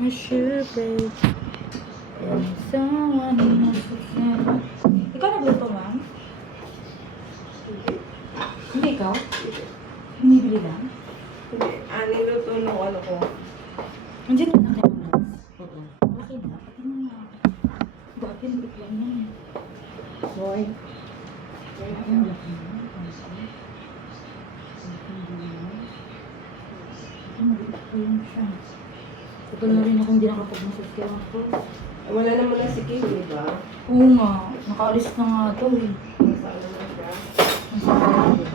miss you, babe. And someone else again. Ikaw nagluto, ma'am? Hindi ikaw? Hinibili lang? Hindi. Niluto nung ano ko. Andiyan na kayo, ma'am. Oo. Bakit na? Pati mo nga. Bakit yung bigla niya eh? Boy. Ang laki na. Maliit ko yun siya. Ito na rin akong hindi nakapag-massage kaya ako. Wala naman na si Kim, di ba? Oo nga. Nakaalis na nga ito eh. Saan naman siya? Ang sakit.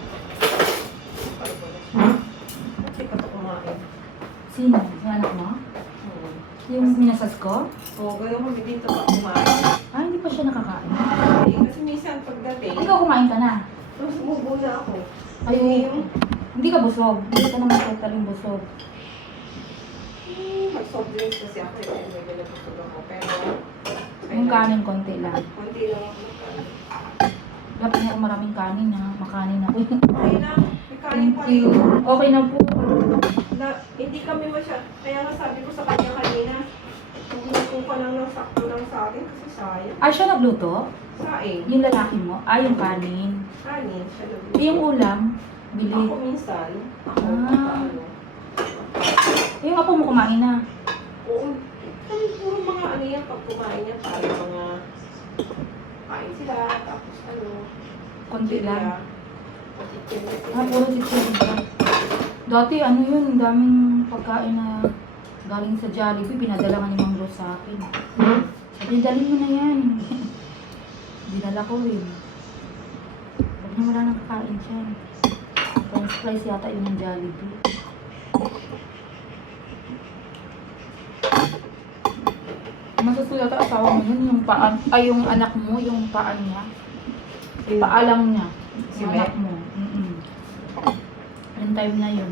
Kasi ka ito kumain. Sino? Yung anak mo? Oo. Yung minasas ko? Oo, gano'n kami dito pag kumain. Ah, hindi pa siya nakakain. Kasi minsan pagdating, Ikaw kumain ka na. tapos sumubo na ako. Ay, hindi ka busog. Hindi ka naman totaling busog. Mag-soft drinks kasi ako, eh, medyo nabusog ako. Pero, Yung kanin konti lang. konti lang ako magkain. Dapat nga maraming kanin ha. Makanin ako. Okay na, may kanin Thank pa you. rin. Okay na po. Hindi kami kaya nga sabi ko sa kanya kanina, hindi pa lang ng sakto lang sa akin kasi sayang. Ah, siya nagluto? Saing. Yung lalaki mo? Ah, yung kanin. Kanin, siya lang. Yung ulam? Bili. Ako minsan, ako ano. Yung apo mo kumain na. Oo, kami puro mga ano yan, pag kumain niya, parang mga kain sila, tapos ano, Konti lang. chicken. Ah, puro chicken lang. Dati ano yun, ang daming pagkain na galing sa Jollibee, pinadala nga ni Ma'am Rose sa akin. Sabi, dalhin mo na yan. Dinala ko rin. Huwag na wala nang kakain siya. French fries yata yun ng Jollibee. Masusulat ang asawa mo yun, yung paan, ay yung anak mo, yung paan niya. Paalang niya. Si Yung Be? anak mo. Yung time na yun.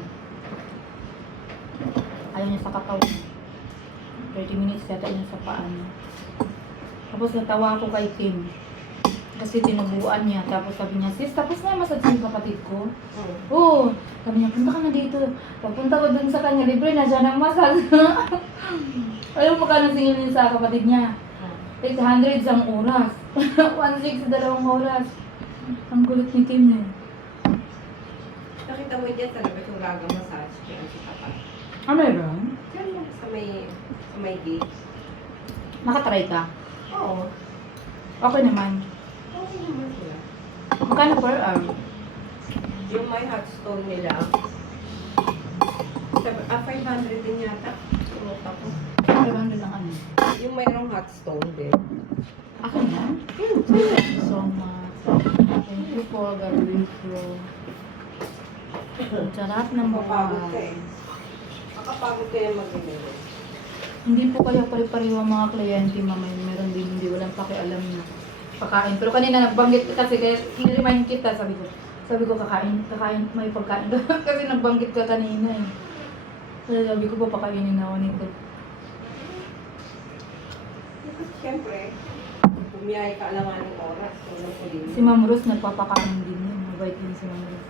Ayaw niya sa katawan niya. 30 minutes yata yun sa paan niya. Tapos natawa ako kay Kim. Kasi tinubuan niya. Tapos sabi niya, sis, tapos na massage yung kapatid ko. Oo. Sabi niya, punta ka na dito. Pagpunta ko dun sa kanya, libre na siya ng massage. Alam mo magkano singil niya sa kapatid niya? 800 ang oras. 1.6 sa 2 oras. Ang gulat ni Kim eh. Nakita mo dyan talaga itong gagang massage kaya sa tapat. Ah, meron? Diyan lang sa may gate. Nakatry ka? Oo. Okay naman. Okay naman sila. Magkano per hour? Yung may hot stone nila, 500 din yata. Sumuta ko. 500 lang ano. Yung mayroong hot stone din. Akin na? Thank you so much. Thank you for the review. Ang sarap ng Makapagod ka buhay. eh. Makapagod ka yung mag-inilin. Hindi po kaya pare-pareho ang mga kliyente, mama. Meron din hindi walang pakialam na pagkain. Pero kanina nagbanggit ka kasi kaya i-remind kita, sabi ko kakain, may pagkain. Kasi nagbanggit ka kanina eh. Kaya sabi ko pa pakainin ako nito. Siyempre, bumiyay ka alangan ng oras. Walang kulinis. Si Ma'am Rose nagpapakain din yun. Mabait din si Ma'am Rose.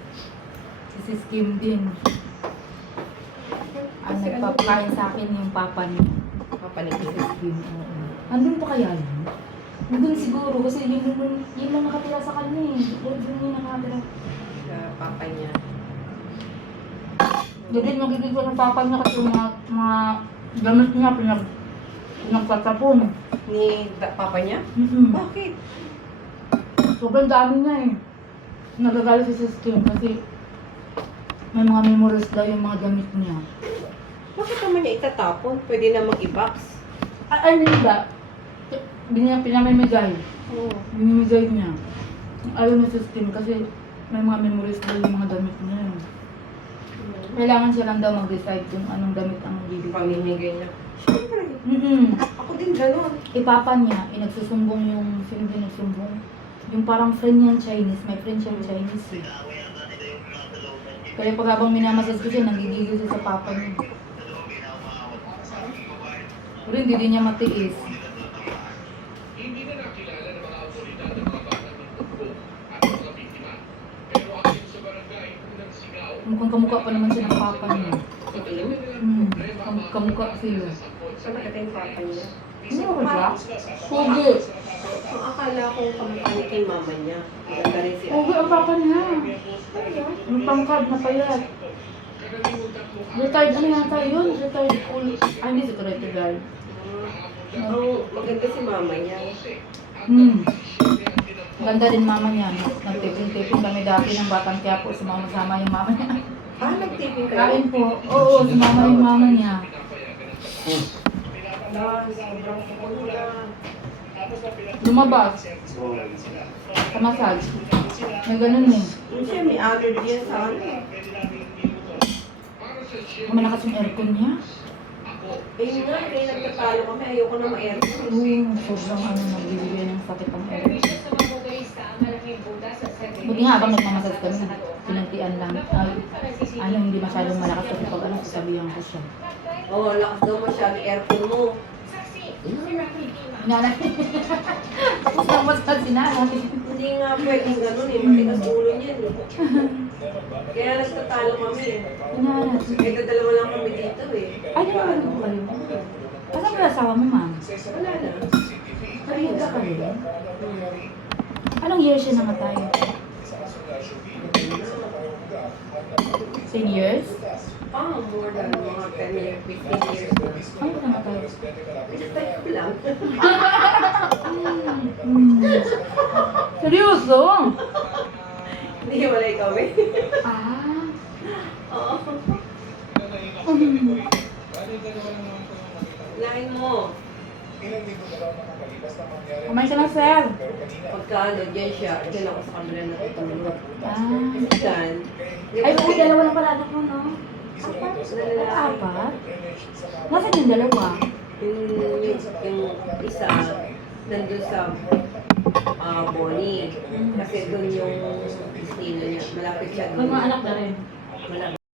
Si Sis Kim din. Ang nagpapakain sa akin yung papa niya. Papanig Si Sis Kim. Oo. Andun pa kaya yun? Andun siguro kasi yun lang nakatira sa kanya eh. Doon yung nakatira. sa papa niya. Hindi magiging ko ng papa niya kasi yung mga gamit niya pinagtatapon. Ni papa niya? Bakit? Sobrang dami niya eh. Nagagalit si Sis Kim kasi may mga memories daw yung mga gamit niya. Bakit naman niya itatapon? Pwede namang i-box. Ay, hindi ba? Pinamimigay. Oo. Binimigay niya. Ayaw na Sis Kim kasi may mga memories daw yung mga damit niya. Kailangan siya lang daw mag-decide kung anong damit ang bibigay. Pamimigay niya. Siyempre. Ako din gano'n. Ipapa niya, nagsusumbong yung, sino din nagsumbong? Yung parang friend niyang Chinese, may friend siyang Chinese eh. Kaya pag habang minamasas ko siya, nanggigigil siya sa papa niya. Pero hindi din niya matiis. Hindi na nakilala ng mga awtoridad ng mga batang nagtutbo at mga biktima. Pero ayon sa barangay, unang sigaw. Mukhang kamukha pa naman siya ng papa niya. Ito yun? Kamukha sila. So, nakita yung papa niya. Hindi ako siya. Pogi. Ang akala ko kamukha ni kay mama niya. Maganda rin siya. Pogi ang papa niya. Yung pangkad na payat. Retired, ano yata yun? Retired school. Ay, hindi security guard. Ang maganda si mama niya. Ganda din mama niya. Nagtipin-tipin kami dati ng Batang Quiapo. Sumama-sama yung mama niya. Ah, nag-taping kayo? Kain po. Oo, sumama yung mama niya. Sobrang pagula. Lumabas. Sa massage. May ganun eh. Yung siya, may allergy yan sa ano. Malakas yung aircon niya. Ayun nga, kaya nagtatalo kami. Ayoko na ma-aircon. Sobrang nagbibigay ng sakit ang aircon. Buti nga habang nagmamasas kami, pinantian lang. Ay, hindi masyadong malakas kasi pag ano, sasabihan ko siya. Oo, lakas daw masyado aircon mo. Nanay. Tapos namasal si nanay. Hindi nga pwedeng ganun eh. Matigas ulo niyan eh. Kaya nagtatalo kami eh. Nanay. Eh, dadalawa lang kami dito eh. Ay, naman mo kayo. Kasama yung asawa mo, ma'am? Wala na. Kaya ka rin. Anong year siya namatay? 10 years? Ah, more than mga 10 years, 15 years na. Ano ba namatay? Expect ko lang. Seryoso? Hindi walay kami. Ah. Oo. Lain mo. Kumain ka lang, sir. Pagka ano, dyan siya, dyan ako sa kabila na tutulog. Ah. Kasi dyan, Ay, oo, dalawa lang pala anak mo, no? Apat? Lalaki. Apat? Nasaan yung dalawa? yung isa, nandun sa Bonnie. Kasi doon yung destino niya. Malapit siya May doon. mga anak na rin. Malapit.